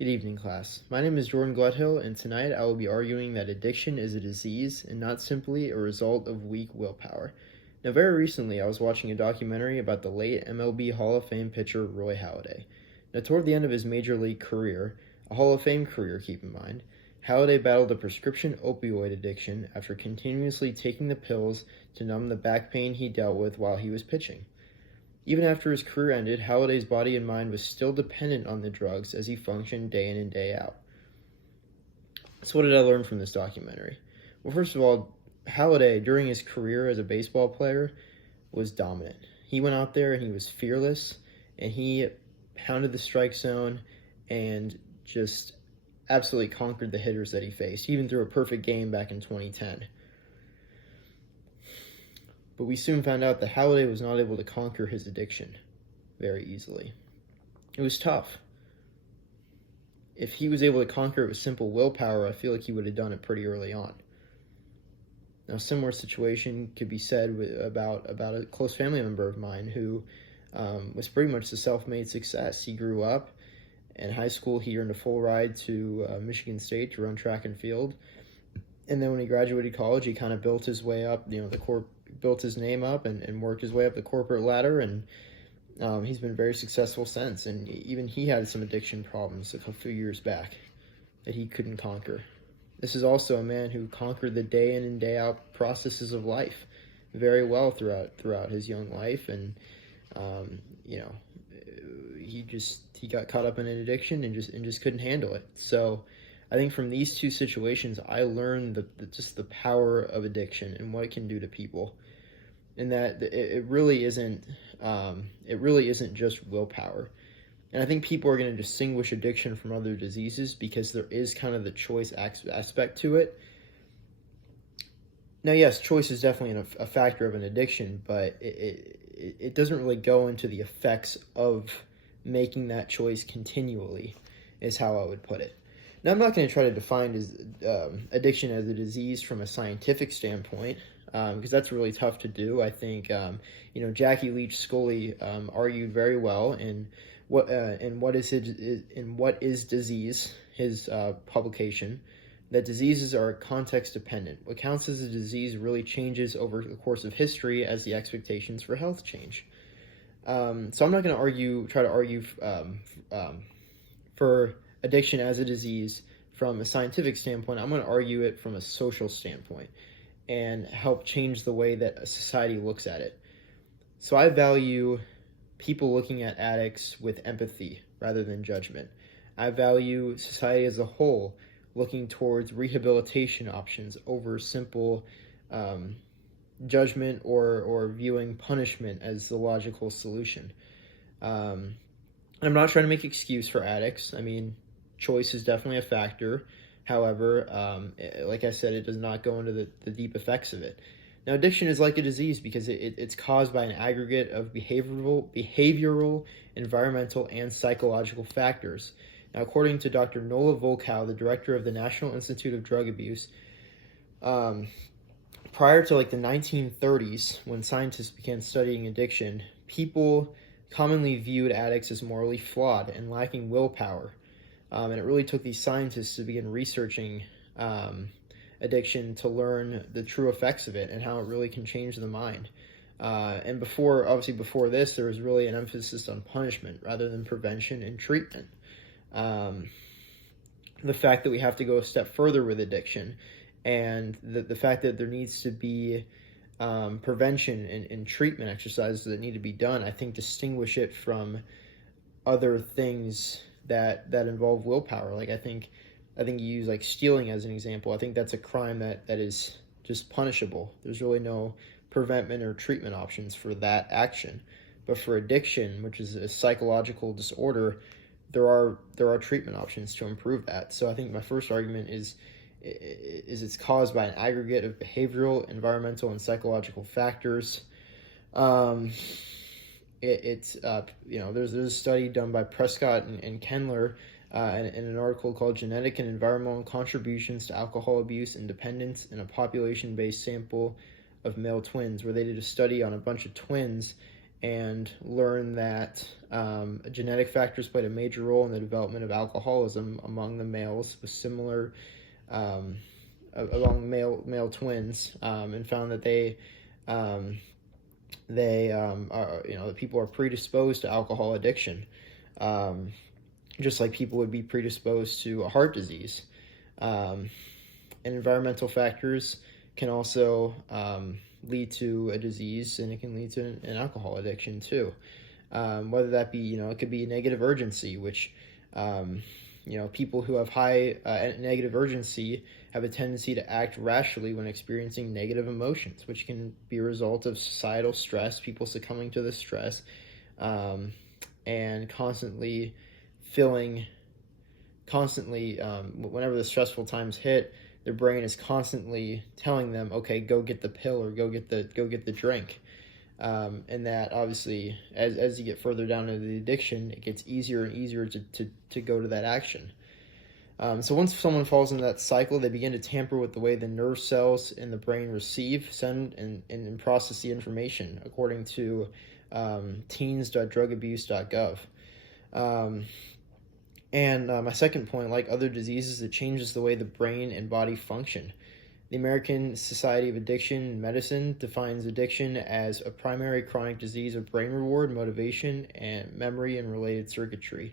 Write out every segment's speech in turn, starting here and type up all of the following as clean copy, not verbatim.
Good evening, class. My name is Jordan Gledhill, and tonight I will be arguing that addiction is a disease and not simply a result of weak willpower. Now, very recently, I was watching a documentary about the late MLB Hall of Fame pitcher Roy Halladay. Now, toward the end of his major league career, a Hall of Fame career, keep in mind, Halladay battled a prescription opioid addiction after continuously taking the pills to numb the back pain he dealt with while he was pitching. Even after his career ended, Halladay's body and mind was still dependent on the drugs as he functioned day in and day out. So what did I learn from this documentary? Well, first of all, Halladay, during his career as a baseball player, was dominant. He went out there and he was fearless, and he pounded the strike zone and just absolutely conquered the hitters that he faced. He even threw a perfect game back in 2010. But we soon found out that Halladay was not able to conquer his addiction very easily. It was tough. If he was able to conquer it with simple willpower, I feel like he would have done it pretty early on. Now, a similar situation could be said about a close family member of mine who was pretty much a self-made success. He grew up in high school. He earned a full ride to Michigan State to run track and field. And then when he graduated college, he kind of built his way up, built his name up and worked his way up the corporate ladder, and he's been very successful since. And even he had some addiction problems a few years back that he couldn't conquer. This is also a man who conquered the day in and day out processes of life very well throughout his young life, and he got caught up in an addiction and just couldn't handle it. So I think from these two situations, I learned the power of addiction and what it can do to people, and that it really isn't just willpower. And I think people are going to distinguish addiction from other diseases because there is kind of the choice aspect to it. Now, yes, choice is definitely a factor of an addiction, but it doesn't really go into the effects of making that choice continually, is how I would put it. Now, I'm not going to try to define addiction as a disease from a scientific standpoint, because that's really tough to do. I think, Jackie Leach Scully argued very well in what is disease, his publication, that diseases are context dependent. What counts as a disease really changes over the course of history as the expectations for health change. So I'm not going to try to argue for addiction as a disease from a scientific standpoint. I'm going to argue it from a social standpoint and help change the way that a society looks at it. So I value people looking at addicts with empathy rather than judgment. I value society as a whole looking towards rehabilitation options over simple judgment or viewing punishment as the logical solution. I'm not trying to make excuse for addicts. I mean, choice is definitely a factor. However, like I said, it does not go into the deep effects of it. Now, addiction is like a disease because it's caused by an aggregate of behavioral, environmental, and psychological factors. Now, according to Dr. Nola Volkow, the director of the National Institute of Drug Abuse, prior to the 1930s, when scientists began studying addiction, people commonly viewed addicts as morally flawed and lacking willpower. And it really took these scientists to begin researching addiction to learn the true effects of it and how it really can change the mind. And before this, there was really an emphasis on punishment rather than prevention and treatment. The fact that we have to go a step further with addiction, and the fact that there needs to be prevention and treatment exercises that need to be done, I think distinguish it from other things that involve willpower. I think you use stealing as an example. I think that's a crime that is just punishable. There's really no preventment or treatment options for that action. But for addiction, which is a psychological disorder, there are treatment options to improve that. So I think my first argument is it's caused by an aggregate of behavioral, environmental, and psychological factors. There's a study done by Prescott and Kendler in an article called Genetic and Environmental Contributions to Alcohol Abuse and Dependence in a Population-Based Sample of Male Twins, where they did a study on a bunch of twins and learn that genetic factors played a major role in the development of alcoholism among the males with similar um, among male twins, and found that that people are predisposed to alcohol addiction, um, just like people would be predisposed to a heart disease. Um, and environmental factors can also lead to a disease, and it can lead to an alcohol addiction too. Whether that be, it could be negative urgency, which, people who have high negative urgency have a tendency to act rationally when experiencing negative emotions, which can be a result of societal stress, people succumbing to the stress, and whenever the stressful times hit, their brain is constantly telling them, okay, go get the pill or go get the drink. And that obviously, as you get further down into the addiction, it gets easier and easier to go to that action. So once someone falls into that cycle, they begin to tamper with the way the nerve cells in the brain receive, send, and process the information, according to teens.drugabuse.gov. My second point, like other diseases, it changes the way the brain and body function. The American Society of Addiction and Medicine defines addiction as a primary chronic disease of brain reward, motivation, and memory and related circuitry.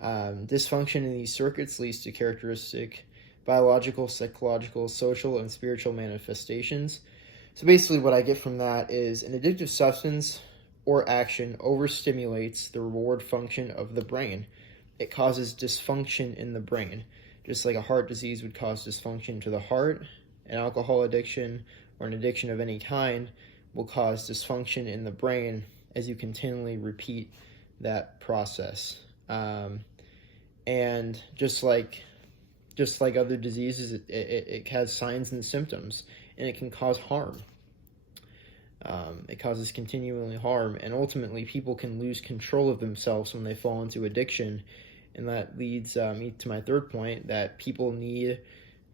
Dysfunction in these circuits leads to characteristic biological, psychological, social, and spiritual manifestations. So basically what I get from that is an addictive substance or action overstimulates the reward function of the brain. It causes dysfunction in the brain, just like a heart disease would cause dysfunction to the heart. An alcohol addiction or an addiction of any kind will cause dysfunction in the brain as you continually repeat that process. And just like other diseases, it has signs and symptoms, and it can cause harm. It causes continually harm, and ultimately people can lose control of themselves when they fall into addiction. And that leads me to my third point, that people need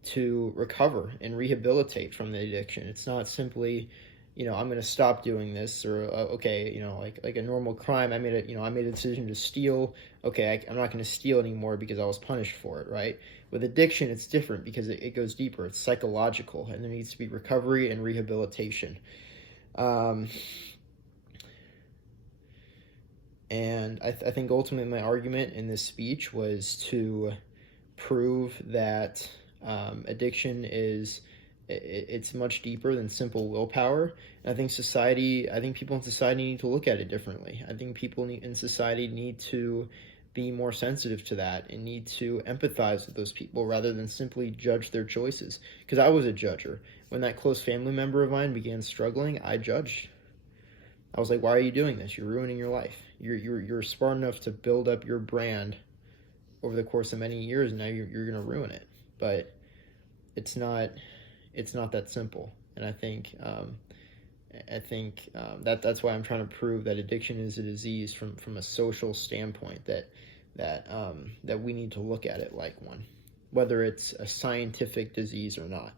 to recover and rehabilitate from the addiction. It's not simply, I'm going to stop doing this, or okay, like a normal crime. I made a decision to steal. Okay, I'm not going to steal anymore because I was punished for it, right? With addiction, it's different because it goes deeper. It's psychological, and there needs to be recovery and rehabilitation. And I think ultimately my argument in this speech was to prove that addiction it's much deeper than simple willpower. And I think people in society need to look at it differently. I think people in society need to be more sensitive to that and need to empathize with those people rather than simply judge their choices. Because I was a judger. When that close family member of mine began struggling, I judged. I was like, why are you doing this? You're ruining your life. You're smart enough to build up your brand over the course of many years, and now you're going to ruin it. But it's not that simple. And I think that's why I'm trying to prove that addiction is a disease from a social standpoint, that we need to look at it like one, whether it's a scientific disease or not.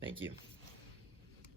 Thank you.